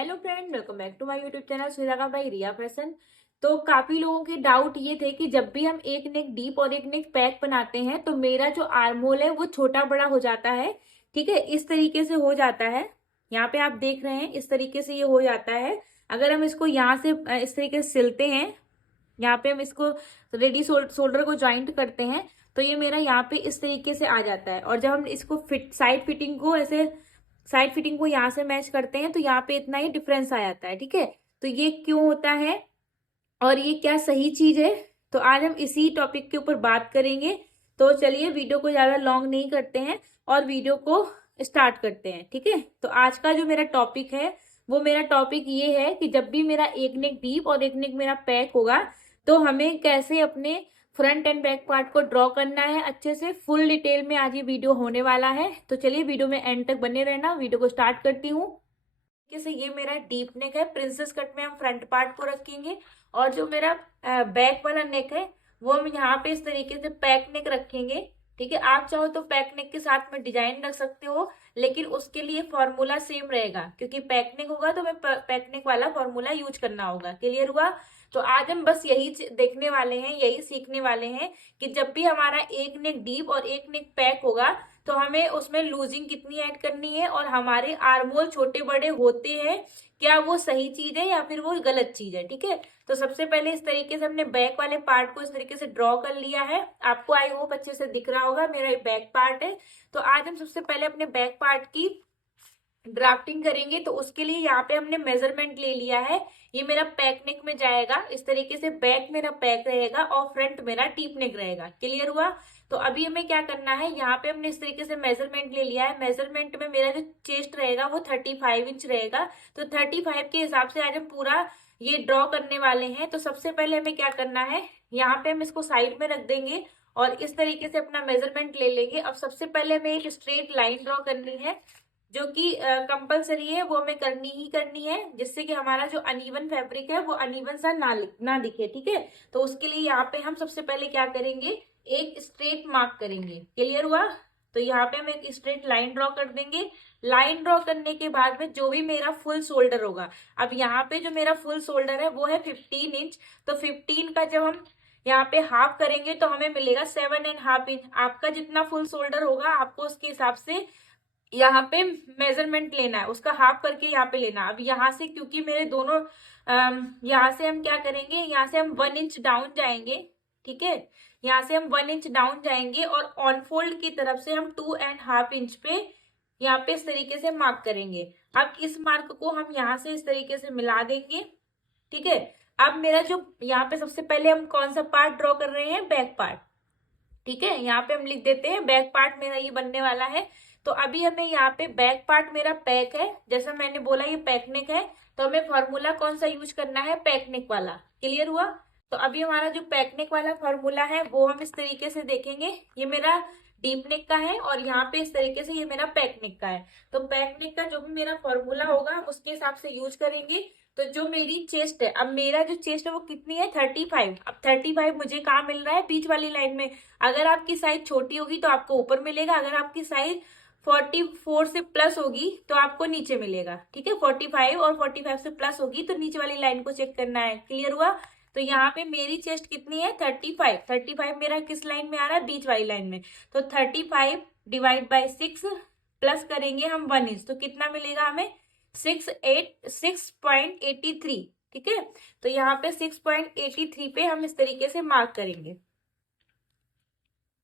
Hello friend, welcome back to my YouTube channel सुजागा by Riya fashion. तो काफी लोगों के डाउट ये थे कि जब भी हम एक नेक डीप और एक नेक पैक बनाते हैं तो मेरा जो आर्म होल है वो छोटा बड़ा हो जाता है। ठीक है, इस तरीके से हो जाता है। यहाँ पे आप देख रहे हैं, इस तरीके से ये हो जाता है। अगर हम इसको यहाँ से इस तरीके से सिलते हैं, यहाँ पे हम इसको रेडी शोल्डर को ज्वाइंट करते हैं तो ये मेरा यहाँ पे इस तरीके से आ जाता है। और जब हम इसको साइड फिटिंग को यहाँ से मैच करते हैं तो यहाँ पे इतना ही डिफरेंस आ जाता है। ठीक है, तो ये क्यों होता है और ये क्या सही चीज है, तो आज हम इसी टॉपिक के ऊपर बात करेंगे। तो चलिए वीडियो को ज्यादा लॉन्ग नहीं करते हैं और वीडियो को स्टार्ट करते हैं। ठीक है, तो आज का जो मेरा टॉपिक है वो मेरा टॉपिक ये है कि जब भी मेरा एक नेक डीप और एक नेक मेरा पैक होगा तो हमें कैसे अपने फ्रंट एंड बैक पार्ट को ड्रॉ करना है अच्छे से। फुल डिटेल में आज ये वीडियो होने वाला है, तो चलिए वीडियो में एंड तक बने रहना। वीडियो को स्टार्ट करती हूँ। जैसे ये मेरा डीप नेक है, प्रिंसेस कट में हम फ्रंट पार्ट को रखेंगे और जो मेरा बैक वाला नेक है वो हम यहाँ पे इस तरीके से पैक नेक रखेंगे। ठीक है, आप चाहो तो पैक नेक के साथ में डिजाइन रख सकते हो, लेकिन उसके लिए फॉर्मूला सेम रहेगा क्योंकि पैक नेक होगा तो हमें पैक नेक वाला फॉर्मूला यूज करना होगा। क्लियर हुआ? तो आज हम बस यही देखने वाले हैं, यही सीखने वाले हैं कि जब भी हमारा एक नेक डीप और एक नेक पैक होगा तो हमें उसमें लूजिंग कितनी ऐड करनी है और हमारे आर्मोल छोटे बड़े होते हैं, क्या वो सही चीज है या फिर वो गलत चीज है। ठीक है, तो सबसे पहले इस तरीके से हमने बैक वाले पार्ट को इस तरीके से ड्रॉ कर लिया है। आपको आई होप अच्छे से दिख रहा होगा, मेरा ये बैक पार्ट है। तो आज हम सबसे पहले अपने बैक पार्ट की ड्राफ्टिंग करेंगे, तो उसके लिए यहाँ पे हमने मेजरमेंट ले लिया है। ये मेरा पैक नेक में जाएगा, इस तरीके से बैक मेरा पैक रहेगा और फ्रंट मेरा डीप नेक रहेगा। क्लियर हुआ? तो अभी हमें क्या करना है, यहाँ पे हमने इस तरीके से मेजरमेंट ले लिया है। मेजरमेंट में मेरा जो चेस्ट रहेगा वो 35 इंच रहेगा। तो 35 के हिसाब से आज हम पूरा ये ड्रॉ करने वाले हैं। तो सबसे पहले हमें क्या करना है, यहाँ पे हम इसको साइड में रख देंगे और इस तरीके से अपना मेजरमेंट ले लेंगे। अब सबसे पहले हमें एक स्ट्रेट लाइन ड्रॉ करनी है जो कि कंपलसरी है, वो हमें करनी ही करनी है, जिससे कि हमारा जो अनइवन फैब्रिक है वो अनइवन सा ना दिखे। ठीक है, तो उसके लिए यहाँ पे हम सबसे पहले क्या करेंगे, एक स्ट्रेट मार्क करेंगे। क्लियर हुआ? तो यहाँ पे हम एक स्ट्रेट लाइन ड्रॉ कर देंगे। लाइन ड्रॉ करने के बाद में जो भी मेरा फुल शोल्डर होगा, अब यहाँ पे जो मेरा फुल शोल्डर है वो है 15 इंच। तो 15 का जब हम यहाँ पे हाफ करेंगे तो हमें मिलेगा 7.5 इंच। आपका जितना फुल शोल्डर होगा आपको उसके हिसाब से यहाँ पे मेजरमेंट लेना है, उसका हाफ करके यहाँ पे लेना। अब यहाँ से क्योंकि मेरे दोनों यहाँ से हम क्या करेंगे, यहाँ से हम 1 इंच डाउन जाएंगे। ठीक है, यहाँ से हम 1 इंच डाउन जाएंगे और ऑन फोल्ड की तरफ से हम 2.5 इंच पे यहाँ पे इस तरीके से मार्क करेंगे। अब इस मार्क को हम यहाँ से इस तरीके से मिला देंगे। ठीक है, अब मेरा जो यहाँ पे सबसे पहले हम कौन सा पार्ट ड्रॉ कर रहे हैं, बैक पार्ट। ठीक है, यहाँ पे हम लिख देते हैं बैक पार्ट मेरा ये बनने वाला है। तो अभी हमें यहाँ पे बैक पार्ट मेरा पैक है, जैसा मैंने बोला ये पैक नेक है, तो हमें फॉर्मूला कौन सा यूज करना है, पैक नेक वाला। क्लियर हुआ? तो अभी हमारा जो पैक नेक वाला फॉर्मूला है वो हम इस तरीके से देखेंगे। ये मेरा डीप नेक का है और यहाँ पे इस तरीके से ये मेरा पैक नेक का है। तो पैक नेक का जो भी मेरा फॉर्मूला होगा उसके हिसाब से यूज करेंगे। तो जो मेरी चेस्ट है, अब मेरा जो चेस्ट है वो कितनी है, 35। अब 35 मुझे कहाँ मिल रहा है, बीच वाली लाइन में। अगर आपकी साइज छोटी होगी तो आपको ऊपर मिलेगा, अगर आपकी साइज 44 से प्लस होगी तो आपको नीचे मिलेगा। ठीक है, 45 और 45 से प्लस होगी तो नीचे वाली लाइन को चेक करना है। क्लियर हुआ? तो यहाँ पे मेरी चेस्ट कितनी है, 35 मेरा किस लाइन में आ रहा है, बीच वाली लाइन में। तो 35 डिवाइड बाई 6 प्लस करेंगे हम 1 इंच, तो कितना मिलेगा हमें, 6.83। ठीक है, तो यहाँ पे 6.83 पे हम इस तरीके से मार्क करेंगे।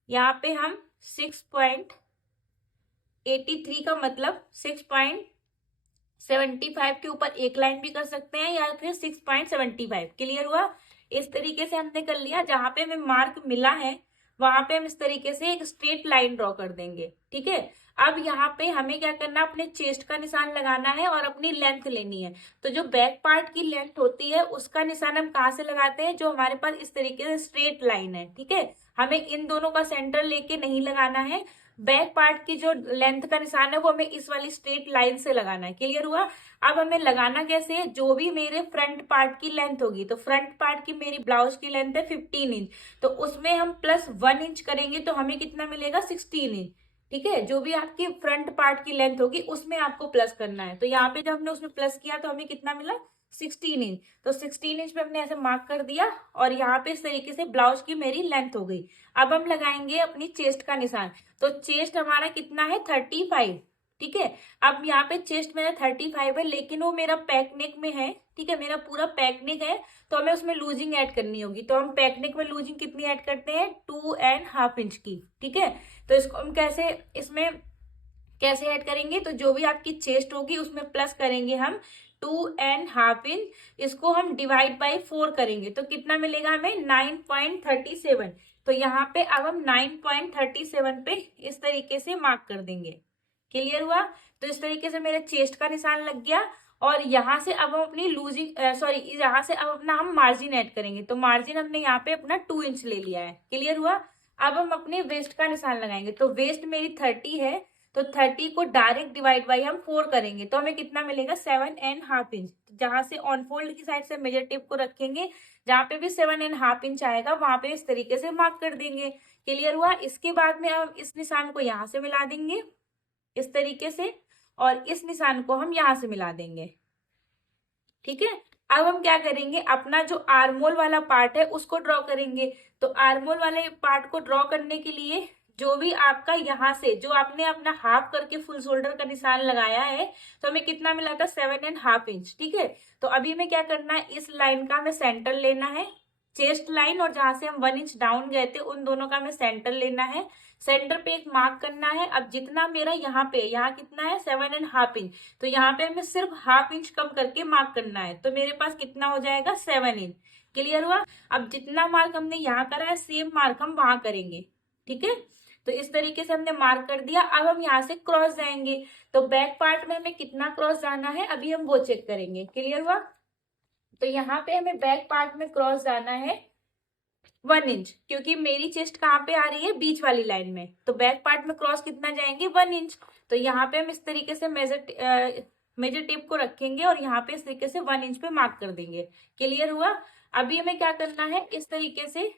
यहाँ पे हम 6.83 का मतलब 6.75 के ऊपर एक लाइन भी कर सकते हैं या फिर 6.75। क्लियर हुआ? इस तरीके से हमने कर लिया। जहां पे हमें मार्क मिला है वहां पे हम इस तरीके से एक स्ट्रेट लाइन ड्रॉ कर देंगे। ठीक है, अब यहाँ पे हमें क्या करना है, अपने चेस्ट का निशान लगाना है और अपनी लेंथ लेनी है। तो जो बैक पार्ट की लेंथ होती है उसका निशान हम कहाँ से लगाते हैं, जो हमारे पास इस तरीके से स्ट्रेट लाइन है। ठीक है, हमें इन दोनों का सेंटर लेके नहीं लगाना है। बैक पार्ट की जो लेंथ का निशान है वो हमें इस वाली स्ट्रेट लाइन से लगाना है। क्लियर हुआ? अब हमें लगाना कैसे है, जो भी मेरे फ्रंट पार्ट की लेंथ होगी, तो फ्रंट पार्ट की मेरी ब्लाउज की लेंथ है 15 इंच, तो उसमें हम +1 इंच करेंगे तो हमें कितना मिलेगा, 16 इंच। ठीक है, जो भी आपकी फ्रंट पार्ट की लेंथ होगी उसमें आपको प्लस करना है। तो यहाँ पे जब हमने उसमें प्लस किया तो हमें कितना मिला, 16 इंच। तो 16 इंच पे हमने ऐसे मार्क कर दिया और यहाँ पे इस तरीके से ब्लाउज की मेरी लेंथ हो गई। अब हम लगाएंगे अपनी चेस्ट का निशान। तो चेस्ट हमारा कितना है, 35। ठीक है, अब यहाँ पे चेस्ट मेरा 35 है, लेकिन वो मेरा पैक नेक में है। ठीक है, मेरा पूरा पैक नेक है, तो हमें उसमें लूजिंग ऐड करनी होगी। तो हम पैक नेक में लूजिंग कितनी ऐड करते हैं, 2.5 इंच की। ठीक है, तो इसको हम कैसे, इसमें कैसे ऐड करेंगे, तो जो भी आपकी चेस्ट होगी उसमें प्लस करेंगे हम 2.5 इंच। इसको हम डिवाइड बाई 4 करेंगे तो कितना मिलेगा हमें, 9.37। तो यहाँ पे अब हम 9.37 पे इस तरीके से मार्क कर देंगे। क्लियर हुआ। तो इस तरीके से मेरे चेस्ट का निशान लग गया और यहाँ से अब हम अपनी लूजिंग सॉरी यहाँ से अब अपना हम मार्जिन ऐड करेंगे। तो मार्जिन हमने यहाँ पे अपना 2 इंच ले लिया है। क्लियर हुआ। अब हम अपने वेस्ट का निशान लगाएंगे। तो वेस्ट मेरी 30 है, तो 30 को डायरेक्ट डिवाइड बाई हम 4 करेंगे तो हमें कितना मिलेगा, 7.5 इंच। जहां से ऑन फोल्ड की साइड से मेजर टेप को रखेंगे, जहां पे भी 7.5 इंच आएगा वहां पे इस तरीके से मार्क कर देंगे। क्लियर हुआ। इसके बाद में हम इस निशान को यहाँ से मिला देंगे इस तरीके से, और इस निशान को हम यहां से मिला देंगे। ठीक है, अब हम क्या करेंगे, अपना जो आर्मोल वाला पार्ट है उसको ड्रॉ करेंगे। तो आर्मोल वाले पार्ट को ड्रॉ करने के लिए जो भी आपका यहाँ से, जो आपने अपना हाफ करके फुल शोल्डर का निशान लगाया है, तो हमें कितना मिला था, 7.5 इंच। ठीक है, तो अभी हमें क्या करना है, इस लाइन का हमें सेंटर लेना है, चेस्ट लाइन, और जहां से हम 1 इंच डाउन गए थे उन दोनों का हमें सेंटर लेना है। सेंटर पे एक मार्क करना है। अब जितना मेरा यहाँ पे, यहाँ कितना है, 7.5 इंच, तो यहाँ पे हमें सिर्फ ½ इंच कम करके मार्क करना है। तो मेरे पास कितना हो जाएगा, 7 इंच। क्लियर हुआ। अब जितना मार्क हमने यहाँ करा है सेम मार्क हम वहां करेंगे। ठीक है, तो इस तरीके से हमने मार्क कर दिया। अब हम यहाँ से क्रॉस जाएंगे। तो बैक पार्ट में हमें कितना क्रॉस जाना है अभी हम वो चेक करेंगे। क्लियर हुआ। तो यहाँ पे हमें बैक पार्ट में क्रॉस जाना है 1 इंच, क्योंकि मेरी चेस्ट कहाँ पे आ रही है, बीच वाली लाइन में। तो बैक पार्ट में क्रॉस कितना जाएंगे, 1 इंच। तो यहाँ पे हम इस तरीके से मेजर टेप को रखेंगे और यहाँ पे इस तरीके से 1 इंच पे मार्क कर देंगे। क्लियर हुआ। अभी हमें क्या करना है, इस तरीके से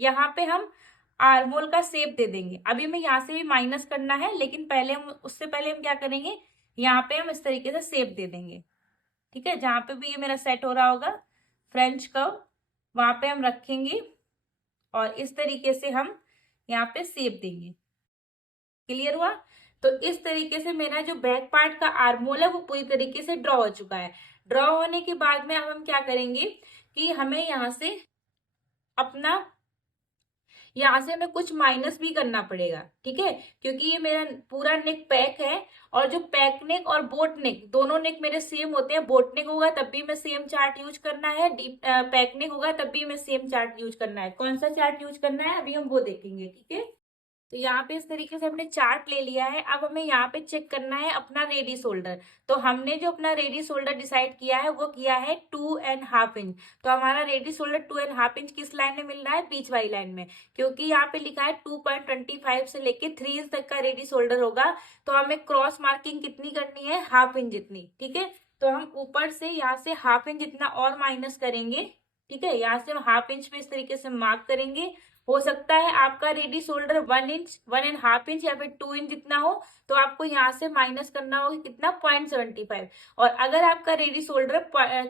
यहाँ पे हम आर्मोल का शेप दे देंगे। अभी हमें यहाँ से भी माइनस करना है, लेकिन पहले हम, उससे पहले हम क्या करेंगे, यहाँ पे हम इस तरीके से शेप दे देंगे। ठीक है, जहां पे भी ये मेरा सेट हो रहा होगा फ्रेंच कर्व, वहां पे हम रखेंगे और इस तरीके से हम यहाँ पे शेप देंगे। क्लियर हुआ। तो इस तरीके से मेरा जो बैक पार्ट का आर्मोल है वो पूरी तरीके से ड्रॉ हो चुका है। ड्रॉ होने के बाद में अब हम क्या करेंगे कि हमें यहाँ से अपना, यहाँ से हमें कुछ माइनस भी करना पड़ेगा। ठीक है, क्योंकि ये मेरा पूरा नेक पैक है, और जो पैक नेक और बोट नेक, दोनों नेक मेरे सेम होते हैं। बोट नेक होगा तब भी मैं सेम चार्ट यूज करना है, डीप पैक नेक होगा तब भी मैं सेम चार्ट यूज करना है। कौन सा चार्ट यूज करना है अभी हम वो देखेंगे। ठीक है, तो यहाँ पे इस तरीके से हमने चार्ट ले लिया है। अब हमें यहाँ पे चेक करना है अपना रेडी शोल्डर। तो हमने जो अपना रेडी शोल्डर डिसाइड किया है वो किया है 2.5 इंच। तो हमारा रेडी शोल्डर 2.5 इंच किस लाइन में मिल रहा है, बीच वाली लाइन में, क्योंकि यहाँ पे लिखा है 2.25 से लेके 3 इंच तक का रेडी शोल्डर होगा। तो हमें क्रॉस मार्किंग कितनी करनी है, ½ इंच जितनी। ठीक है, तो हम ऊपर से यहाँ से ½ इंच जितना और माइनस करेंगे। ठीक है, यहाँ से हम ½ इंच पे इस तरीके से मार्क करेंगे। हो सकता है आपका रेडी शोल्डर 1 इंच, 1.5 इंच या फिर 2 इंच जितना हो, तो आपको यहाँ से माइनस करना होगा कितना, 0.75। और अगर आपका रेडी शोल्डर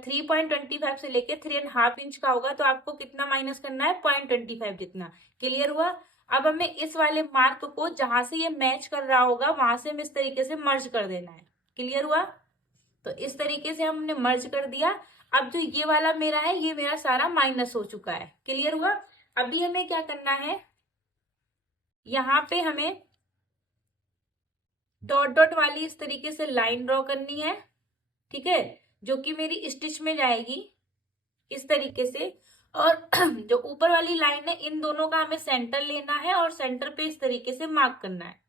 3.25 से लेके 3.5 इंच का होगा तो आपको कितना माइनस करना है, 0.25 जितना। क्लियर हुआ। अब हमें इस वाले मार्क को जहां से ये मैच कर रहा होगा वहां से हमें इस तरीके से मर्ज कर देना है। क्लियर हुआ। तो इस तरीके से हमने मर्ज कर दिया। अब जो ये वाला मेरा है ये मेरा सारा माइनस हो चुका है। क्लियर हुआ। अभी हमें क्या करना है, यहाँ पे हमें डॉट डॉट वाली इस तरीके से लाइन ड्रॉ करनी है। ठीक है, जो कि मेरी स्टिच में जाएगी इस तरीके से। और जो ऊपर वाली लाइन है इन दोनों का हमें सेंटर लेना है और सेंटर पे इस तरीके से मार्क करना है।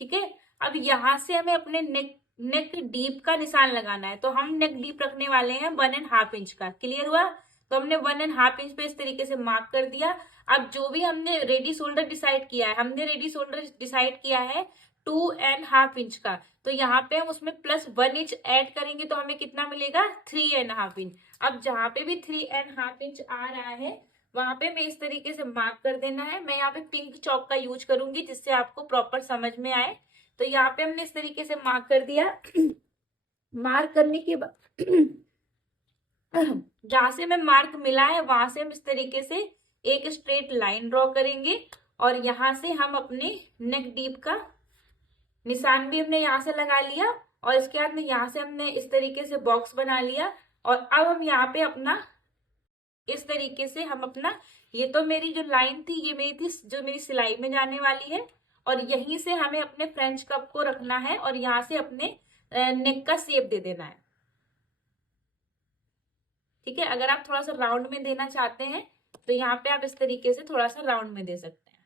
ठीक है, अब यहां से हमें अपने नेक डीप का निशान लगाना है। तो हम नेक डीप रखने वाले हैं 1.5 इंच का। क्लियर हुआ। तो हमने 1.5 इंच पे इस तरीके से मार्क कर दिया। अब जो भी हमने रेडी शोल्डर डिसाइड किया है, हमने रेडी शोल्डर डिसाइड किया है 2.5 इंच का, तो यहाँ पे हम उसमें प्लस 1 इंच ऐड करेंगे तो हमें कितना मिलेगा, 3.5 इंच। अब जहां पे भी 3.5 इंच आ रहा है वहां पे मैं इस तरीके से मार्क कर देना है। मैं यहाँ पे पिंक चौक का यूज करूंगी जिससे आपको प्रॉपर समझ में आए। तो यहाँ पे हमने इस तरीके से मार्क कर दिया। मार्क करने के बाद जहां से हमें मार्क मिला है वहां से हम इस तरीके से एक स्ट्रेट लाइन ड्रॉ करेंगे और यहाँ से हम अपने नेक डीप का निशान भी हमने यहाँ से लगा लिया और इसके बाद में यहाँ से हमने इस तरीके से बॉक्स बना लिया। और अब हम यहाँ पे अपना इस तरीके से हम अपना, ये तो मेरी जो लाइन थी ये मेरी थी जो मेरी सिलाई में जाने वाली है और यहीं से हमें अपने फ्रेंच कप को रखना है और यहाँ से अपने नेक का शेप दे देना है। ठीक है, अगर आप थोड़ा सा राउंड में देना चाहते हैं तो यहाँ पे आप इस तरीके से थोड़ा सा राउंड में दे सकते हैं।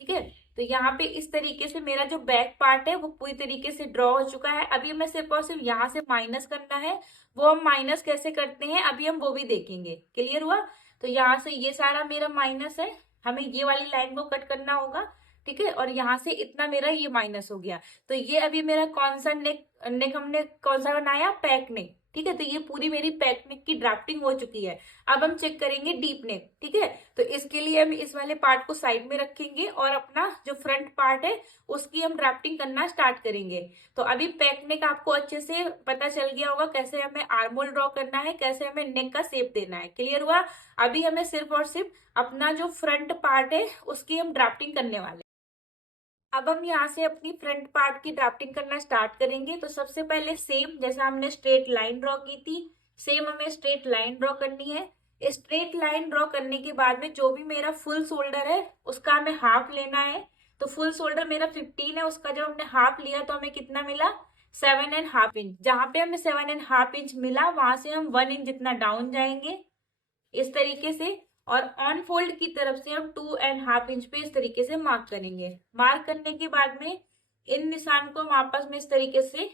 ठीक है, तो यहाँ पे इस तरीके से मेरा जो बैक पार्ट है वो पूरी तरीके से ड्रॉ हो चुका है। अभी हमें सिर्फ और सिर्फ यहाँ से माइनस करना है। वो हम माइनस कैसे करते हैं अभी हम वो भी देखेंगे। क्लियर हुआ? तो यहाँ से ये सारा मेरा माइनस है, हमें ये वाली लाइन को कट करना होगा। ठीक है, और यहाँ से इतना मेरा ये माइनस हो गया। तो ये अभी मेरा कौन सा नेक नेक हमने कौन सा बनाया? पैक नेक। ठीक है, तो ये पूरी मेरी पैक नेक की ड्राफ्टिंग हो चुकी है। अब हम चेक करेंगे डीप नेक। ठीक है, तो इसके लिए हम इस वाले पार्ट को साइड में रखेंगे और अपना जो फ्रंट पार्ट है उसकी हम ड्राफ्टिंग करना स्टार्ट करेंगे। तो अभी पैक नेक आपको अच्छे से पता चल गया होगा कैसे हमें आर्मोल ड्रॉ करना है, कैसे हमें नेक का शेप देना है। क्लियर हुआ? अभी हमें सिर्फ और सिर्फ अपना जो फ्रंट पार्ट है उसकी हम ड्राफ्टिंग करने वाले हैं। अब हम यहाँ से अपनी फ्रंट पार्ट की ड्राफ्टिंग करना स्टार्ट करेंगे। तो सबसे पहले सेम जैसा हमने स्ट्रेट लाइन ड्रॉ की थी, सेम हमें स्ट्रेट लाइन ड्रॉ करनी है। स्ट्रेट लाइन ड्रॉ करने के बाद में जो भी मेरा फुल शोल्डर है उसका हमें हाफ लेना है। तो फुल शोल्डर मेरा 15 है, उसका जब हमने हाफ लिया तो हमें कितना मिला? 7.5 इंच। जहां पे हमें 7.5 इंच मिला वहां से हम 1 इंच जितना डाउन जाएंगे इस तरीके से। और ऑन फोल्ड की तरफ से हम 2.5 इंच पे इस तरीके से मार्क करेंगे। मार्क करने के बाद में इन निशान को हम आपस में इस तरीके से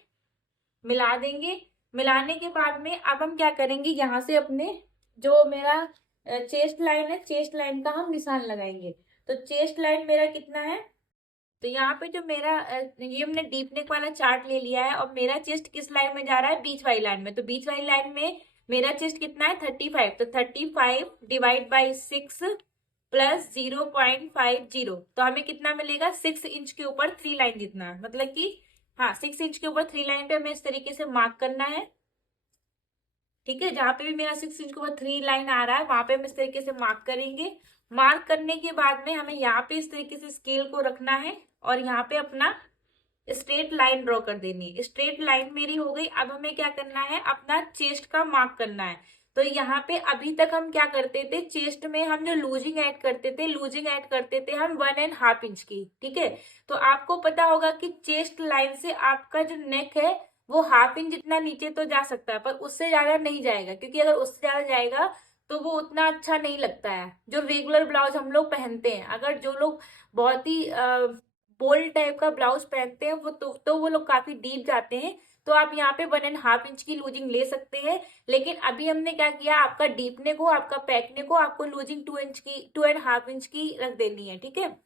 मिला देंगे। मिलाने के बाद में अब हम क्या करेंगे, यहाँ से अपने जो मेरा चेस्ट लाइन है, चेस्ट लाइन का हम निशान लगाएंगे। तो चेस्ट लाइन मेरा कितना है? तो यहाँ पे जो मेरा ये हमने डीप नेक वाला चार्ट ले लिया है और मेरा चेस्ट किस लाइन में जा रहा है? बीच वाली लाइन में। तो बीच वाली लाइन में मेरा चेस्ट कितना है? 35। तो 35 डिवाइड बाई 6 प्लस 0.50। तो हमें कितना मिलेगा? 6 इंच के ऊपर 3 लाइन जितना, मतलब कि हाँ 6 इंच के ऊपर 3 लाइन पे हमें इस तरीके से मार्क करना है। ठीक है, जहां पे भी मेरा 6 इंच के ऊपर 3 लाइन आ रहा है वहां पे हम इस तरीके से मार्क करेंगे। मार्क करने के बाद में हमें यहाँ पे इस तरीके से स्केल को रखना है और यहाँ पे अपना स्ट्रेट लाइन ड्रॉ कर देनी है। स्ट्रेट लाइन मेरी हो गई। अब हमें क्या करना है? अपना चेस्ट का मार्क करना है। तो यहाँ पे अभी तक हम क्या करते थे, चेस्ट में हम जो लूजिंग ऐड करते थे, लूजिंग ऐड करते थे हम 1.5 इंच की। ठीक है, तो आपको पता होगा कि चेस्ट लाइन से आपका जो नेक है वो ½ इंच जितना नीचे तो जा सकता है पर उससे ज्यादा नहीं जाएगा, क्योंकि अगर उससे ज्यादा जाएगा तो वो उतना अच्छा नहीं लगता है जो रेगुलर ब्लाउज हम लोग पहनते हैं। अगर जो लोग बहुत ही बोल्ड टाइप का ब्लाउज पहनते हैं तो वो लोग काफी डीप जाते हैं। तो आप यहाँ पे 1.5 इंच की लूजिंग ले सकते हैं। लेकिन अभी हमने क्या किया, आपका डीपने को, आपका पैकने को आपको लूजिंग 2 इंच की, 2.5 इंच की रख देनी है। ठीक है,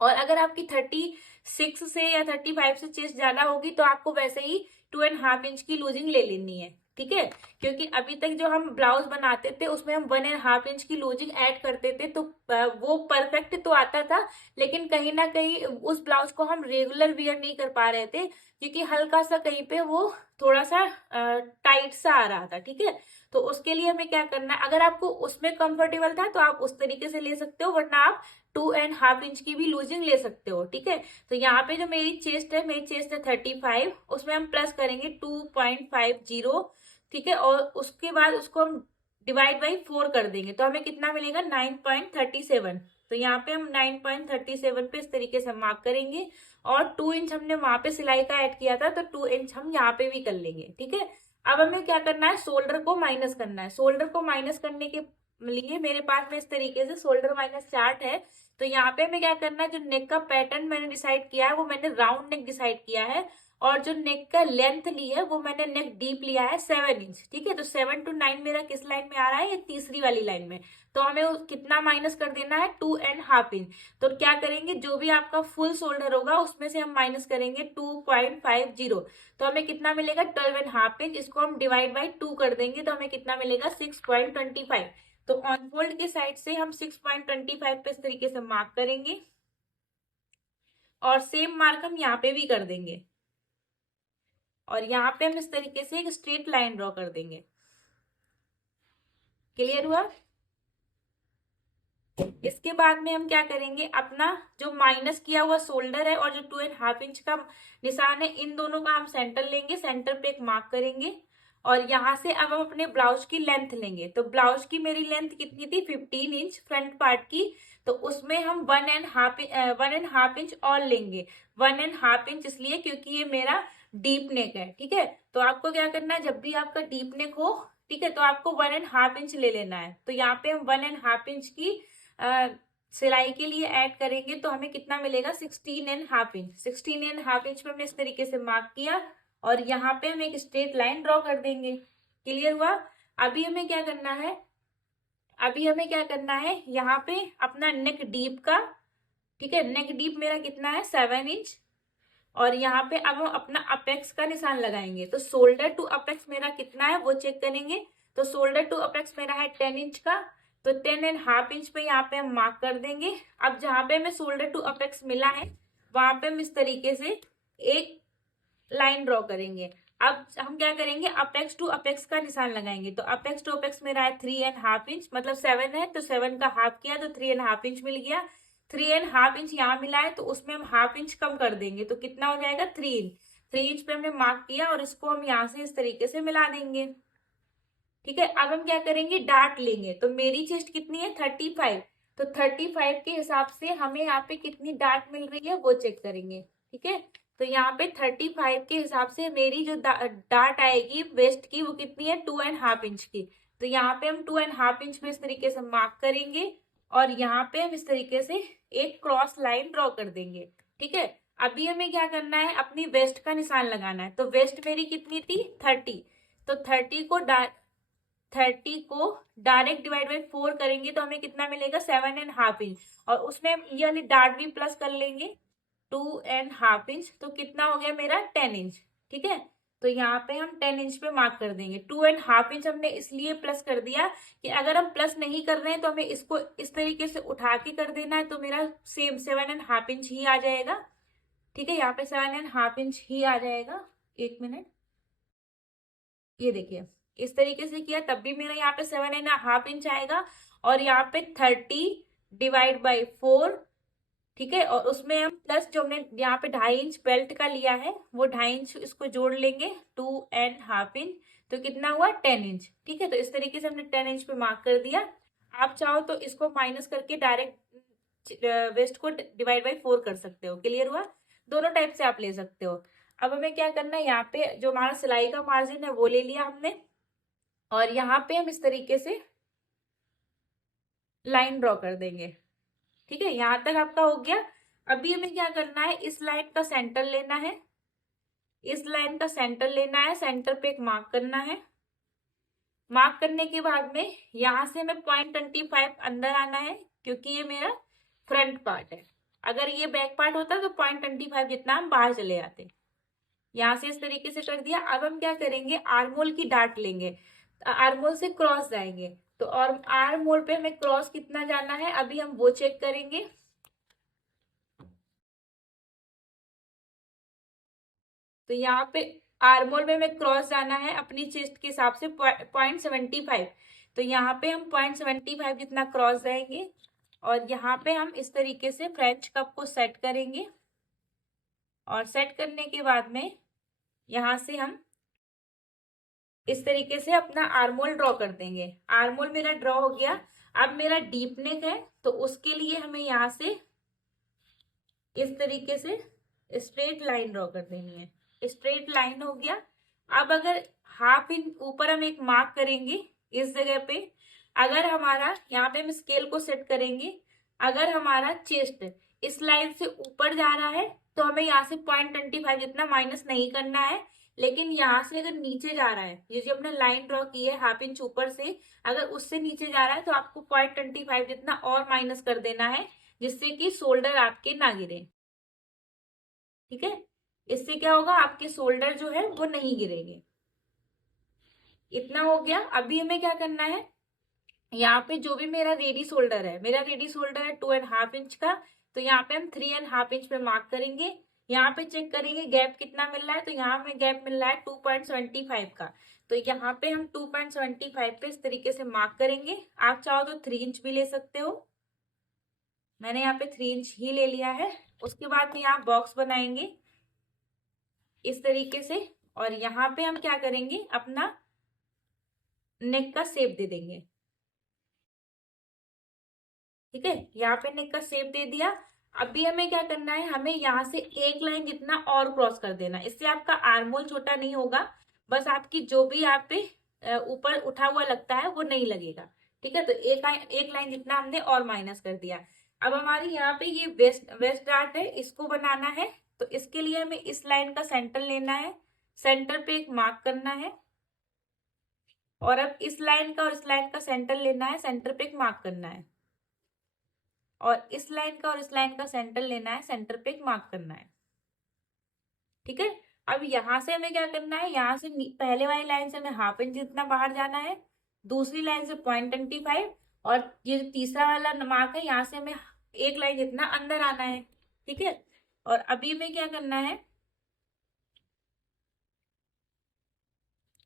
और अगर आपकी 36 से या 35 से चेस्ट ज्यादा होगी तो आपको वैसे ही 2.5 इंच की लूजिंग ले लेनी है। ठीक है, क्योंकि अभी तक जो हम ब्लाउज बनाते थे उसमें हम 1.5 इंच की लूजिंग ऐड करते थे तो वो परफेक्ट तो आता था, लेकिन कहीं ना कहीं उस ब्लाउज को हम रेगुलर वियर नहीं कर पा रहे थे क्योंकि हल्का सा कहीं पे वो थोड़ा सा टाइट सा आ रहा था। ठीक है, तो उसके लिए हमें क्या करना है, अगर आपको उसमें कंफर्टेबल था तो आप उस तरीके से ले सकते हो, वरना आप 2.5 इंच की भी लूजिंग ले सकते हो। ठीक है, तो यहाँ पे जो मेरी चेस्ट है 35, उसमें हम प्लस करेंगे 2.50। ठीक है, और उसके बाद उसको हम डिवाइड बाई 4 कर देंगे तो हमें कितना मिलेगा? 9.37। तो यहाँ पे हम 9.37 पे इस तरीके से मार्क करेंगे और 2 इंच हमने वहां पे सिलाई का ऐड किया था तो 2 इंच हम यहाँ पे भी कर लेंगे। ठीक है, अब हमें क्या करना है? शोल्डर को माइनस करना है। शोल्डर को माइनस करने के लिए मेरे पास में इस तरीके से शोल्डर माइनस चार्ट है। तो यहाँ पे हमें क्या करना है, जो नेक का पैटर्न मैंने डिसाइड किया है वो मैंने राउंड नेक डिसाइड किया है, और जो नेक का लेंथ ली है वो मैंने नेक डीप लिया है 7 इंच। ठीक है, तो 7 to 9 मेरा किस लाइन में आ रहा है, ये तीसरी वाली लाइन में। तो हमें कितना माइनस कर देना है, 2.5 इंच। तो क्या करेंगे, जो भी आपका फुल शोल्डर होगा उसमें से हम माइनस करेंगे 2.50। तो हमें कितना मिलेगा, 12.5 इंच। इसको हम डिवाइड बाई 2 कर देंगे तो हमें कितना मिलेगा, 6.25। तो ऑन फोल्ड के साइड से हम 6.25 पे इस तरीके से मार्क करेंगे, और सेम मार्क हम यहाँ पे भी कर देंगे, और यहाँ पे हम इस तरीके से एक स्ट्रेट लाइन ड्रॉ कर देंगे। क्लियर हुआ? इसके बाद में हम क्या करेंगे, अपना जो माइनस किया हुआ शोल्डर है और जो 2.5 इंच का निशान है, इन दोनों का हम सेंटर लेंगे, सेंटर पे एक मार्क करेंगे, और यहाँ से अब हम अपने ब्लाउज की लेंथ लेंगे। तो ब्लाउज की मेरी लेंथ कितनी थी, 15 इंच फ्रंट पार्ट की। तो उसमें हम 1.5 इंच और लेंगे। 1.5 इंच इसलिए क्योंकि ये मेरा डीप नेक है। ठीक है, तो आपको क्या करना है, जब भी आपका डीप नेक हो, ठीक है, तो आपको 1.5 इंच ले लेना है। तो यहाँ पे हम 1.5 इंच की सिलाई के लिए ऐड करेंगे, तो हमें कितना मिलेगा, 16.5 इंच। 16.5 इंच पे हमने इस तरीके से मार्क किया, और यहाँ पे हम एक स्ट्रेट लाइन ड्रॉ कर देंगे। क्लियर हुआ? अभी हमें क्या करना है, यहाँ पे अपना नेक डीप का, ठीक है, नेक डीप मेरा कितना है, 7 इंच। और यहाँ पे अब हम अपना अपेक्स का निशान लगाएंगे। तो शोल्डर टू अपेक्स मेरा कितना है वो चेक करेंगे। तो शोल्डर टू अपेक्स मेरा है 10 इंच का। तो 10.5 इंच पे यहाँ पे हम मार्क कर देंगे। अब जहाँ पे हमें शोल्डर टू अपेक्स मिला है वहां पे हम इस तरीके से एक लाइन ड्रॉ करेंगे। अब हम क्या करेंगे, अपेक्स टू अपेक्स का निशान लगाएंगे। तो अपेक्स टू अपेक्स मेरा है 3.5 इंच, मतलब 7 है, तो 7 का हाफ किया तो 3.5 इंच मिल गया। 3.5 इंच यहाँ मिला है, तो उसमें हम हाफ इंच कम कर देंगे, तो कितना हो जाएगा, 3 इंच। 3 इंच पे हमने मार्क किया, और इसको हम यहाँ से इस तरीके से मिला देंगे। ठीक है, अब हम क्या करेंगे, डार्ट लेंगे। तो मेरी चेस्ट कितनी है, 35। तो 35 के हिसाब से हमें यहाँ पे कितनी डार्ट मिल रही है वो चेक करेंगे। ठीक है, तो यहाँ पे 35 के हिसाब से मेरी जो डार्ट आएगी वेस्ट की वो कितनी है, 2.5 इंच की। तो यहाँ पे हम 2.5 इंच पे इस तरीके से मार्क करेंगे, और यहाँ पे हम इस तरीके से एक क्रॉस लाइन ड्रॉ कर देंगे। ठीक है, अभी हमें क्या करना है, अपनी वेस्ट का निशान लगाना है। तो वेस्ट मेरी कितनी थी, 30। तो 30 को डायरेक्ट डिवाइड बाई 4 करेंगे तो हमें कितना मिलेगा, 7.5 इंच। और उसमें ये वाली डार्ट भी प्लस कर लेंगे, 2.5 इंच। तो कितना हो गया मेरा, 10 इंच। ठीक है, तो यहाँ पे हम 10 इंच पे मार्क कर देंगे। 2.5 इंच हमने इसलिए प्लस कर दिया कि अगर हम प्लस नहीं कर रहे हैं तो हमें इसको इस तरीके से उठा के कर देना है, तो मेरा सेम 7.5 इंच ही आ जाएगा। ठीक है, यहाँ पे 7.5 इंच ही आ जाएगा। एक मिनट, ये देखिए, इस तरीके से किया तब भी मेरा यहाँ पे 7.5 इंच आएगा, और यहाँ पे 30 डिवाइड बाई 4। ठीक है, और उसमें हम प्लस जो हमने यहाँ पे 2.5 इंच बेल्ट का लिया है वो 2.5 इंच इसको जोड़ लेंगे, 2.5 इंच। तो कितना हुआ, 10 इंच। ठीक है, तो इस तरीके से हमने 10 इंच पे मार्क कर दिया। आप चाहो तो इसको माइनस करके डायरेक्ट वेस्ट को डिवाइड बाई 4 कर सकते हो। क्लियर हुआ? दोनों टाइप से आप ले सकते हो। अब हमें क्या करना है, यहाँ पे जो हमारा सिलाई का मार्जिन है वो ले लिया हमने, और यहाँ पे हम इस तरीके से लाइन ड्रॉ कर देंगे। ठीक है, यहां तक आपका हो गया। अभी हमें क्या करना है, इस लाइन का सेंटर लेना है, सेंटर पे एक मार्क करना है। मार्क करने के बाद में यहां से हमें 0.25 अंदर आना है, क्योंकि ये मेरा फ्रंट पार्ट है। अगर ये बैक पार्ट होता तो 0.25 जितना हम बाहर चले आते। यहाँ से इस तरीके से कर दिया। अब हम क्या करेंगे, आर्मोल की डार्ट लेंगे, आर्मोल से क्रॉस जाएंगे। तो और आर्मोल पे हमें क्रॉस कितना जाना है अभी हम वो चेक करेंगे। तो यहाँ पे आर्मोल में हमें क्रॉस जाना है अपनी चेस्ट के हिसाब से 0.75। तो यहाँ पे हम 0.75 जितना क्रॉस जाएंगे, और यहाँ पे हम इस तरीके से फ्रेंच कप को सेट करेंगे, और सेट करने के बाद में यहाँ से हम इस तरीके से अपना आर्मोल ड्रॉ कर देंगे। आर्मोल मेरा ड्रॉ हो गया। अब मेरा डीप नेक है, तो उसके लिए हमें यहाँ से इस तरीके से स्ट्रेट लाइन ड्रॉ कर देनी है। स्ट्रेट लाइन हो गया। अब अगर हाफ इंच ऊपर हम एक मार्क करेंगे इस जगह पे, अगर हमारा यहाँ पे हम स्केल को सेट करेंगे, अगर हमारा चेस्ट इस लाइन से ऊपर जा रहा है तो हमें यहाँ से 0.25 जितना माइनस नहीं करना है, लेकिन यहाँ से अगर नीचे जा रहा है, ये जो हमने लाइन ड्रॉ की है हाफ इंच ऊपर से, अगर उससे नीचे जा रहा है तो आपको 0.25 जितना और माइनस कर देना है, जिससे कि शोल्डर आपके ना गिरे। ठीक है, इससे क्या होगा, आपके शोल्डर जो है वो नहीं गिरेंगे। इतना हो गया। अभी हमें क्या करना है, यहाँ पे जो भी मेरा रेडी शोल्डर है, मेरा रेडी शोल्डर है 2.5 इंच का, तो यहाँ पे हम 3.5 इंच पे मार्क करेंगे। यहाँ पे चेक करेंगे गैप कितना मिल रहा है, तो यहाँ हमें गैप मिल रहा है 2.75 का, तो यहाँ पे हम 2.75 पे इस तरीके से मार्क करेंगे। आप चाहो तो 3 इंच भी ले सकते हो, मैंने यहाँ पे 3 इंच ही ले लिया है। उसके बाद में यहाँ बॉक्स बनाएंगे इस तरीके से, और यहाँ पे हम क्या करेंगे, अपना नेक का शेप दे देंगे। ठीक है, यहाँ पे नेक का शेप दे दिया। अभी हमें क्या करना है, हमें यहाँ से एक लाइन जितना और क्रॉस कर देना, इससे आपका आर्मोल छोटा नहीं होगा, बस आपकी जो भी यहाँ पे ऊपर उठा हुआ लगता है वो नहीं लगेगा। ठीक है, तो एक लाइन जितना हमने और माइनस कर दिया। अब हमारी यहाँ पे ये वेस्ट वेस्ट डार्ट है, इसको बनाना है, तो इसके लिए हमें इस लाइन का सेंटर लेना है, सेंटर पे एक मार्क करना है, और अब इस लाइन का और इस लाइन का सेंटर लेना है, सेंटर पे एक मार्क करना है, और इस लाइन का और इस लाइन का सेंटर लेना है, सेंटर पे एक मार्क करना है। ठीक है, अब यहां से हमें क्या करना है, यहाँ से पहले वाली लाइन से हमें हाफ इंच जितना बाहर जाना है, दूसरी लाइन से 0.25, और ये जो तीसरा वाला मार्क है यहाँ से हमें एक लाइन जितना अंदर आना है। ठीक है, और अभी हमें क्या करना है,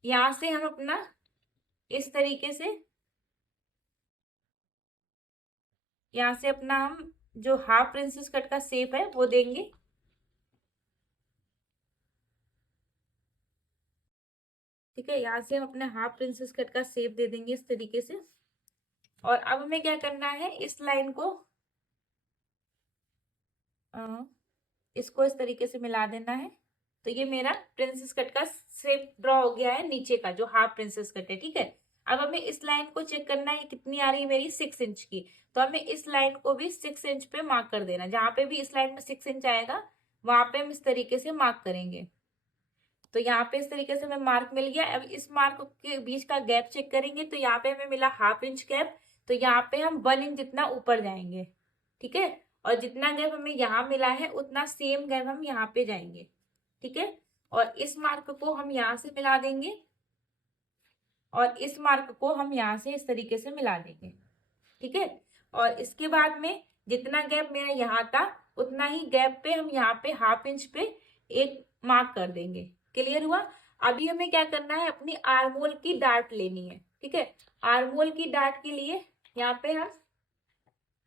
यहाँ से हम अपना इस तरीके से, यहाँ से अपना हम जो हाफ प्रिंसेस कट का शेप है वो देंगे। ठीक है, यहाँ से हम अपने हाफ प्रिंसेस कट का शेप दे देंगे इस तरीके से, और अब हमें क्या करना है, इस लाइन को इसको इस तरीके से मिला देना है। तो ये मेरा प्रिंसेस कट का शेप ड्रॉ हो गया है नीचे का जो हाफ प्रिंसेस कट है। ठीक है, अब हमें इस लाइन को चेक करना है कितनी आ रही है मेरी, 6 इंच की, तो हमें इस लाइन को भी 6 इंच पे मार्क कर देना। जहां पे भी इस लाइन में 6 इंच आएगा वहां पे हम इस तरीके से मार्क करेंगे। तो यहाँ पे इस तरीके से हमें मार्क मिल गया। अब इस मार्क के बीच का गैप चेक करेंगे, तो यहाँ पे हमें मिला हाफ इंच गैप, तो यहाँ पे हम 1 इंच जितना ऊपर जाएंगे। ठीक है, और जितना गैप हमें यहाँ मिला है उतना सेम गैप हम यहाँ पे जाएंगे। ठीक है, और इस मार्क को हम यहाँ से मिला देंगे, और इस मार्क को हम यहाँ से इस तरीके से मिला देंगे। ठीक है, और इसके बाद में जितना गैप मेरा यहाँ था उतना ही गैप पे हम यहाँ पे हाफ इंच पे एक मार्क कर देंगे। क्लियर हुआ। अभी हमें क्या करना है, अपनी आर्मोल की डार्ट लेनी है। ठीक है, आर्मोल की डार्ट के लिए यहाँ पे हम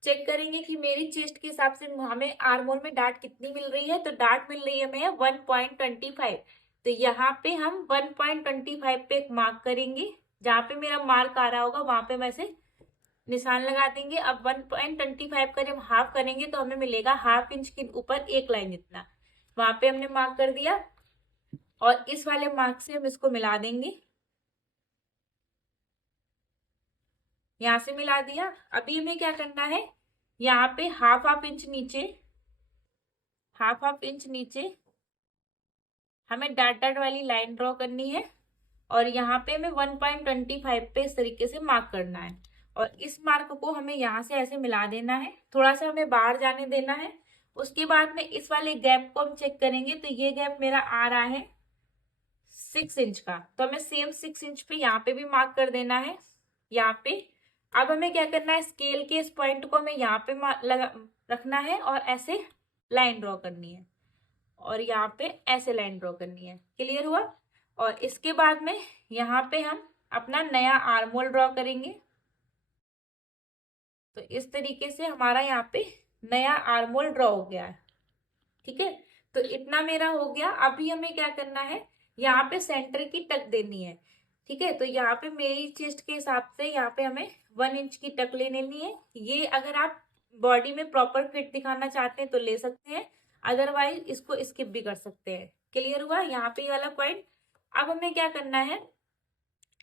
चेक करेंगे कि मेरी चेस्ट के हिसाब से हमें आर्मोल में डार्ट कितनी मिल रही है, तो डार्ट मिल रही है हमें 1.25, तो यहाँ पे हम 1.25 पे एक मार्क करेंगे। जहाँ पे मेरा मार्क आ रहा होगा वहां पे वैसे निशान लगा देंगे। अब 1.25 का जब हाफ करेंगे तो हमें मिलेगा हाफ इंच के ऊपर एक लाइन जितना, वहां पे हमने मार्क कर दिया, और इस वाले मार्क से हम इसको मिला देंगे। यहाँ से मिला दिया। अभी हमें क्या करना है, यहाँ पे हाफ हाफ इंच नीचे, हाफ हाफ इंच नीचे हमें डॉट डॉट वाली लाइन ड्रॉ करनी है, और यहाँ पे हमें 1.25 पे इस तरीके से मार्क करना है, और इस मार्क को हमें यहाँ से ऐसे मिला देना है, थोड़ा सा हमें बाहर जाने देना है। उसके बाद में इस वाले गैप को हम चेक करेंगे, तो ये गैप मेरा आ रहा है 6 इंच का, तो हमें सेम 6 इंच पे यहाँ पे भी मार्क कर देना है, यहाँ पे। अब हमें क्या करना है, स्केल के इस पॉइंट को हमें यहाँ पे रखना है, और ऐसे लाइन ड्रॉ करनी है, और यहाँ पे ऐसे लाइन ड्रॉ करनी है। क्लियर हुआ। और इसके बाद में यहाँ पे हम अपना नया आर्मोल ड्रॉ करेंगे। तो इस तरीके से हमारा यहाँ पे नया आर्मोल ड्रॉ हो गया है। ठीक है, तो इतना मेरा हो गया। अभी हमें क्या करना है, यहाँ पे सेंटर की टक देनी है। ठीक है, तो यहाँ पे मेरी चेस्ट के हिसाब से यहाँ पे हमें 1 इंच की टक ले लेनी है। ये अगर आप बॉडी में प्रॉपर फिट दिखाना चाहते हैं तो ले सकते हैं, अदरवाइज इसको स्किप भी कर सकते हैं। क्लियर हुआ यहाँ पे ये वाला पॉइंट। अब हमें क्या करना है,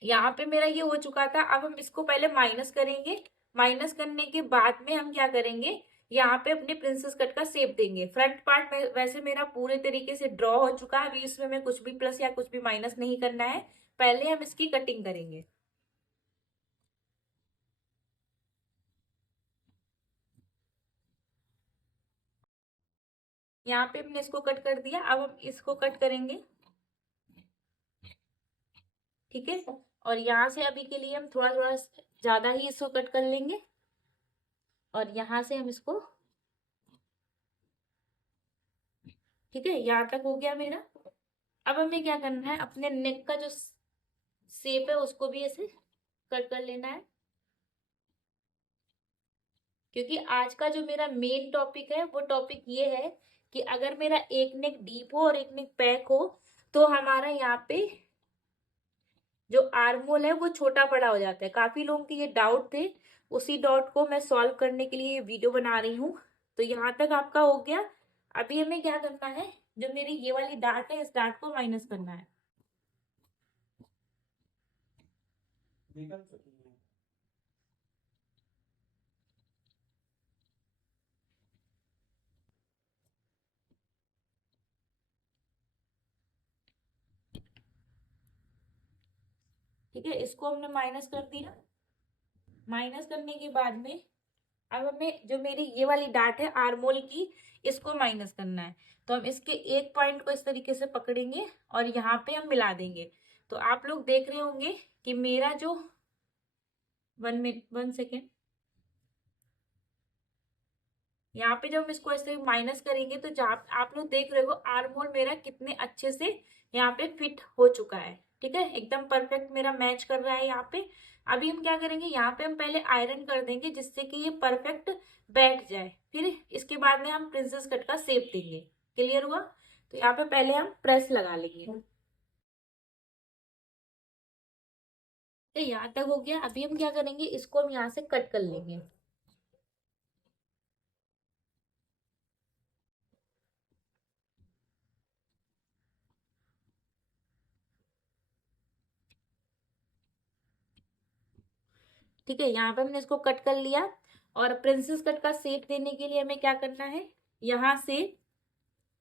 यहाँ पे मेरा ये हो चुका था। अब हम इसको पहले माइनस करेंगे। माइनस करने के बाद में हम क्या करेंगे, यहाँ पे अपने प्रिंसेस कट का शेप देंगे। फ्रंट पार्ट वैसे मेरा पूरे तरीके से ड्रॉ हो चुका है। अभी इसमें मैं कुछ भी प्लस या कुछ भी माइनस नहीं करना है, पहले हम इसकी कटिंग करेंगे। यहाँ पे हमने इसको कट कर दिया, अब हम इसको कट करेंगे। ठीक है, और यहाँ से अभी के लिए हम थोड़ा थोड़ा ज्यादा ही इसको कट कर लेंगे, और यहाँ से हम इसको, ठीक है, यहाँ तक हो गया मेरा। अब हमें क्या करना है, अपने नेक का जो शेप है उसको भी ऐसे कट कर लेना है, क्योंकि आज का जो मेरा मेन टॉपिक है वो टॉपिक ये है कि अगर मेरा एक नेक डीप हो और एक नेक पैक हो तो हमारा यहाँ पे जो आर्म होल है वो छोटा बड़ा हो जाता है। काफी लोगों के ये डाउट थे, उसी डाउट को मैं सॉल्व करने के लिए ये वीडियो बना रही हूँ। तो यहाँ तक आपका हो गया। अभी हमें क्या करना है, जो मेरी ये वाली डार्ट है इस डार्ट को माइनस करना है। ठीक है, इसको हमने माइनस कर दिया। माइनस करने के बाद में अब हमें जो मेरी ये वाली डार्ट है आर्मोल की, इसको माइनस करना है। तो हम इसके एक पॉइंट को इस तरीके से पकड़ेंगे और यहाँ पे हम मिला देंगे। तो आप लोग देख रहे होंगे कि मेरा जो 1 सेकेंड, यहाँ पे जब हम इसको ऐसे माइनस करेंगे तो जहाँ आप लोग देख रहे हो आर्म होल मेरा कितने अच्छे से यहाँ पे फिट हो चुका है। ठीक है, एकदम परफेक्ट मेरा मैच कर रहा है यहाँ पे। अभी हम क्या करेंगे, यहाँ पे हम पहले आयरन कर देंगे जिससे कि ये परफेक्ट बैठ जाए, फिर इसके बाद में हम प्रिंसेस कट का शेप देंगे। क्लियर हुआ? तो यहाँ पे पहले हम प्रेस लगा लेंगे। तो यहाँ तक हो गया। अभी हम क्या करेंगे, इसको हम यहाँ से कट कर लेंगे। ठीक है, यहाँ पे हमने इसको कट कर लिया। और प्रिंसेस कट का शेप देने के लिए हमें क्या करना है, यहाँ से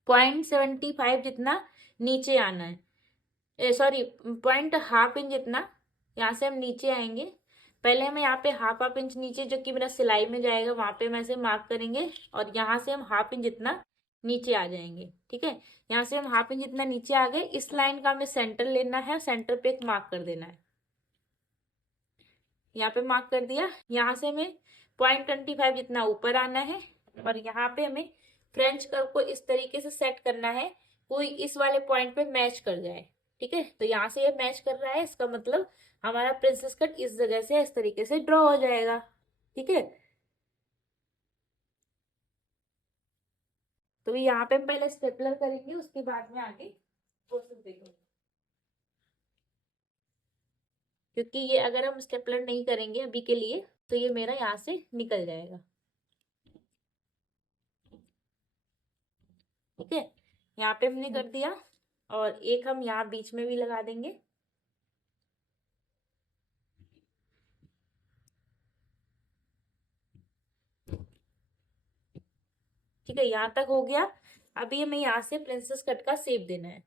0.75 जितना नीचे आना है, सॉरी 0.5 इंच जितना यहाँ से हम नीचे आएंगे। पहले हमें यहाँ पे हाफ इंच नीचे, जो कि मेरा सिलाई में जाएगा, वहां पे हम ऐसे मार्क करेंगे और यहाँ से हम हाफ इंच जितना नीचे आ जाएंगे। ठीक है, यहाँ से हम हाफ इंच जितना नीचे आ गए। इस लाइन का हमें सेंटर लेना है, सेंटर पे एक मार्क कर देना है। यहाँ पे मार्क कर दिया। यहाँ से हमें 0.25 जितना ऊपर आना है और यहाँ पे हमें फ्रेंच कर्व को इस तरीके से सेट करना है कोई इस वाले पॉइंट पे मैच कर जाए। ठीक है, तो यहाँ से ये मैच कर रहा है, इसका मतलब हमारा प्रिंसेस कट इस जगह से इस तरीके से ड्रॉ हो जाएगा। ठीक है, तो यहाँ पे हम पहले स्टेपलर करेंगे, उसके बाद में आगे प्रोसेस देखेंगे, क्योंकि ये अगर हम स्टेपलर नहीं करेंगे अभी के लिए तो ये मेरा यहाँ से निकल जाएगा। ठीक है, यहाँ पे हमने कर दिया और एक हम यहाँ बीच में भी लगा देंगे। ठीक है, यहाँ तक हो गया। अभी हमें यहाँ से प्रिंसेस कट का शेप देना है।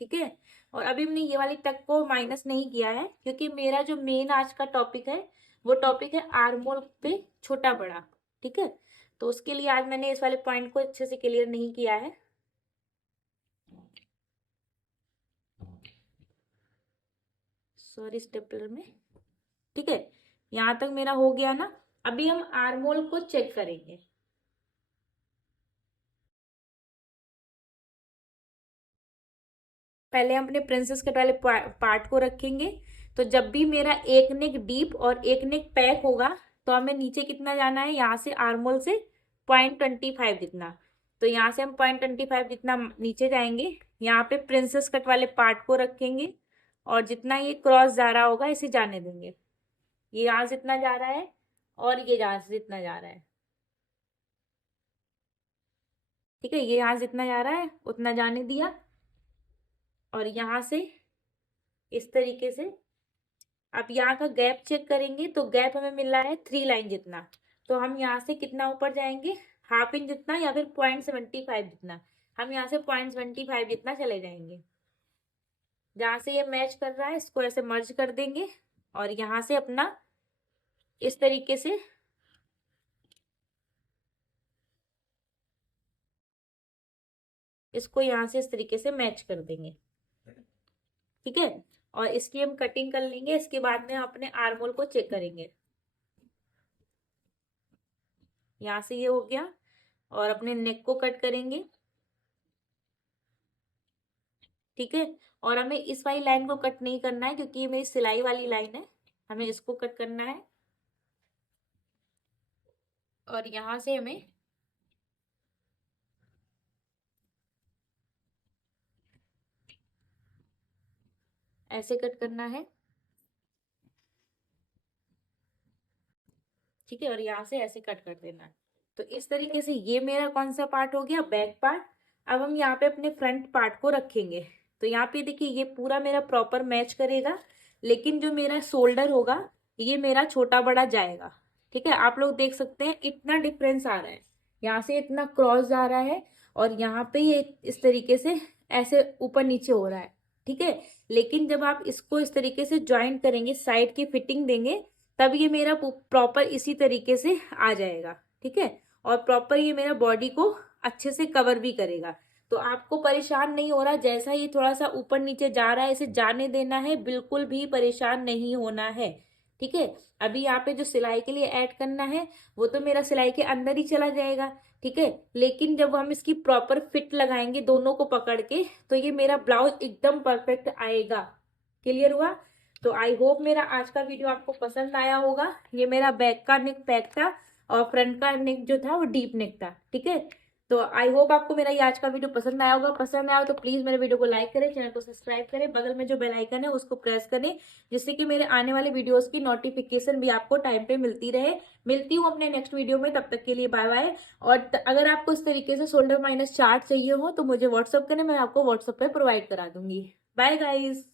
ठीक है, और अभी हमने ये वाली टक को माइनस नहीं किया है, क्योंकि मेरा जो मेन आज का टॉपिक है वो टॉपिक है आर्मोल पे छोटा बड़ा। ठीक है, तो उसके लिए आज मैंने इस वाले पॉइंट को अच्छे से क्लियर नहीं किया है। सॉरी, स्टेपलर में। ठीक है, यहाँ तक मेरा हो गया ना। अभी हम आर्मोल को चेक करेंगे। पहले हम अपने प्रिंसेस कट वाले पार्ट को रखेंगे। तो जब भी मेरा एक नेक डीप और एक नेक पैक होगा तो हमें नीचे कितना जाना है, यहाँ से आर्मोल से 0.25 जितना। तो यहाँ से हम 0.25 जितना नीचे जाएंगे, यहाँ पे प्रिंसेस कट वाले पार्ट को रखेंगे और जितना ये क्रॉस जा रहा होगा इसे जाने देंगे। ये यहाँ से इतना जा रहा है और ये यहाँ से इतना जा रहा है। ठीक है, ये यहाँ जितना जा रहा है उतना जाने दिया, और यहाँ से इस तरीके से। अब यहाँ का गैप चेक करेंगे तो गैप हमें मिल रहा है 3 लाइन जितना। तो हम यहाँ से कितना ऊपर जाएंगे, ½ इंच जितना या फिर 0.75 जितना। हम यहाँ से 0.75 जितना चले जाएंगे। जहाँ से ये मैच कर रहा है इसको ऐसे मर्ज कर देंगे, और यहाँ से अपना इस तरीके से इसको यहाँ से इस तरीके से मैच कर देंगे। ठीक है, और इसकी हम कटिंग कर लेंगे। इसके बाद में हम अपने आर्म होल को चेक करेंगे। यहाँ से ये हो गया, और अपने नेक को कट करेंगे। ठीक है, और हमें इस वाली लाइन को कट नहीं करना है क्योंकि ये मेरी सिलाई वाली लाइन है, हमें इसको कट करना है। और यहाँ से हमें ऐसे कट करना है। ठीक है, और यहाँ से ऐसे कट कर देना है। तो इस तरीके से ये मेरा कौन सा पार्ट हो गया, बैक पार्ट। अब हम यहाँ पे अपने फ्रंट पार्ट को रखेंगे। तो यहाँ पे देखिए ये पूरा मेरा प्रॉपर मैच करेगा, लेकिन जो मेरा शोल्डर होगा ये मेरा छोटा बड़ा जाएगा। ठीक है, आप लोग देख सकते हैं इतना डिफरेंस आ रहा है, यहाँ से इतना क्रॉस जा रहा है, और यहाँ पे ये इस तरीके से ऐसे ऊपर नीचे हो रहा है। ठीक है, लेकिन जब आप इसको इस तरीके से ज्वाइंट करेंगे, साइड की फिटिंग देंगे, तब ये मेरा प्रॉपर इसी तरीके से आ जाएगा। ठीक है, और प्रॉपर ये मेरा बॉडी को अच्छे से कवर भी करेगा। तो आपको परेशान नहीं हो रहा, जैसा ये थोड़ा सा ऊपर नीचे जा रहा है इसे जाने देना है, बिल्कुल भी परेशान नहीं होना है। ठीक है, अभी यहाँ पे जो सिलाई के लिए ऐड करना है वो तो मेरा सिलाई के अंदर ही चला जाएगा। ठीक है, लेकिन जब हम इसकी प्रॉपर फिट लगाएंगे दोनों को पकड़ के, तो ये मेरा ब्लाउज एकदम परफेक्ट आएगा। क्लियर हुआ? तो आई होप मेरा आज का वीडियो आपको पसंद आया होगा। ये मेरा बैक का नेक पैक था, और फ्रंट का नेक जो था वो डीप नेक था। ठीक है, तो आई होप आपको मेरा ये आज का वीडियो पसंद आया होगा। पसंद आया हो तो प्लीज मेरे वीडियो को लाइक करें, चैनल को सब्सक्राइब करें, बगल में जो बेल आइकन है उसको प्रेस करें, जिससे कि मेरे आने वाले वीडियोस की नोटिफिकेशन भी आपको टाइम पे मिलती रहे। मिलती हूँ अपने नेक्स्ट वीडियो में, तब तक के लिए बाय बाय। और अगर आपको इस तरीके से शोल्डर माइनस चार्ट चाहिए हो तो मुझे व्हाट्सअप करें, मैं आपको व्हाट्सअप पे प्रोवाइड करा दूंगी। Bye guys.